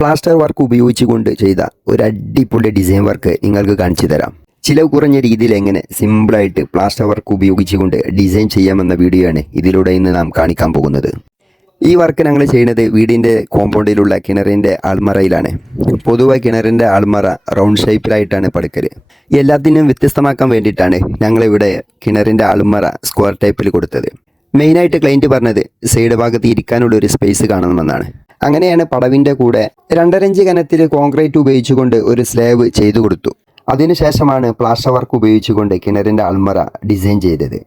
Plaster work ഉപയോഗിച്ചുകൊണ്ട് ചെയ്ത ഒരു അടിപൊളി ഡിസൈൻ വർക്ക് നിങ്ങൾക്ക് കാണിച്ചു തരാം. ചിലവ് കുറഞ്ഞ രീതിയിൽ എങ്ങനെ സിമ്പിളായിട്ട് പ്ലാസ്റ്റർ വർക്ക് ഉപയോഗിച്ചുകൊണ്ട് ഡിസൈൻ ചെയ്യാമെന്ന വീഡിയോ ആണ് ഇതിലൂടെ ഇന്ന് നാം കാണിക്കാൻ പോകുന്നത്. ഈ വർക്ക് ഞങ്ങൾ ചെയ്യുന്നത് വീടിന്റെ കോമ്പൗണ്ടിലുള്ള കിണറിന്റെ ആൾമറയിലാണ് പൊതുവെ കിണറിന്റെ ആൾമറ റൗണ്ട് ഷേപ്പിലായിട്ടാണ് പടുക്കൽ എല്ലാത്തിനും വ്യത്യസ്തമാക്കാൻ വേണ്ടിയിട്ടാണ് ഞങ്ങളിവിടെ കിണറിന്റെ ആൾമറ സ്ക്വയർ ടൈപ്പിൽ കൊടുത്തത്. മെയിനായിട്ട് ക്ലയന്റ് പറഞ്ഞത് സൈഡ് ഭാഗത്ത് ഇരിക്കാനുള്ള ഒരു സ്പേസ് കാണണമെന്നാണ്. അങ്ങനെയാണ് പടവിന്റെ കൂടെ രണ്ടരഞ്ച് കനത്തിൽ കോൺക്രീറ്റ് ഉപയോഗിച്ചുകൊണ്ട് ഒരു സ്ലേവ് ചെയ്തു കൊടുത്തു. അതിനുശേഷമാണ് പ്ലാസ്റ്റർ വർക്ക് ഉപയോഗിച്ചുകൊണ്ട് കിണറിന്റെ അൾമറ ഡിസൈൻ ചെയ്തത്.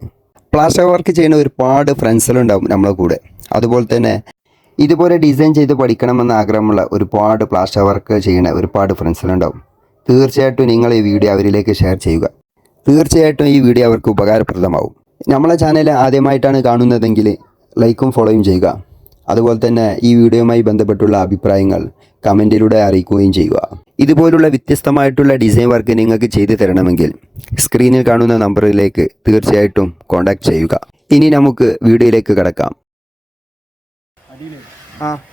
പ്ലാസ്റ്റർ വർക്ക് ചെയ്യുന്ന ഒരുപാട് ഫ്രണ്ട്സുകളുണ്ടാവും നമ്മളെ കൂടെ. അതുപോലെ തന്നെ ഇതുപോലെ ഡിസൈൻ ചെയ്ത് പഠിക്കണമെന്ന് ആഗ്രഹമുള്ള ഒരുപാട് പ്ലാസ്റ്റർ വർക്ക് ചെയ്യുന്ന ഒരുപാട് ഫ്രണ്ട്സുകളുണ്ടാവും തീർച്ചയായിട്ടും നിങ്ങൾ ഈ വീഡിയോ അവരിലേക്ക് ഷെയർ ചെയ്യുക. തീർച്ചയായിട്ടും ഈ വീഡിയോ അവർക്ക് ഉപകാരപ്രദമാവും. നമ്മളെ ചാനൽ ആദ്യമായിട്ടാണ് കാണുന്നതെങ്കിൽ ലൈക്കും ഫോളോയും ചെയ്യുക. അതുപോലെ തന്നെ ഈ വീഡിയോയുമായി ബന്ധപ്പെട്ടുള്ള അഭിപ്രായങ്ങൾ കമന്റിലൂടെ അറിയിക്കുകയും ചെയ്യുക. ഇതുപോലുള്ള വ്യത്യസ്തമായിട്ടുള്ള ഡിസൈൻ വർക്ക് നിങ്ങൾക്ക് ചെയ്തു തരണമെങ്കിൽ സ്ക്രീനിൽ കാണുന്ന നമ്പറിലേക്ക് തീർച്ചയായിട്ടും കോൺടാക്ട് ചെയ്യുക. ഇനി നമുക്ക് വീഡിയോയിലേക്ക് കടക്കാം. ആ.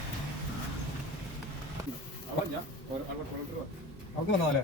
അവർക്ക് വന്നാലേ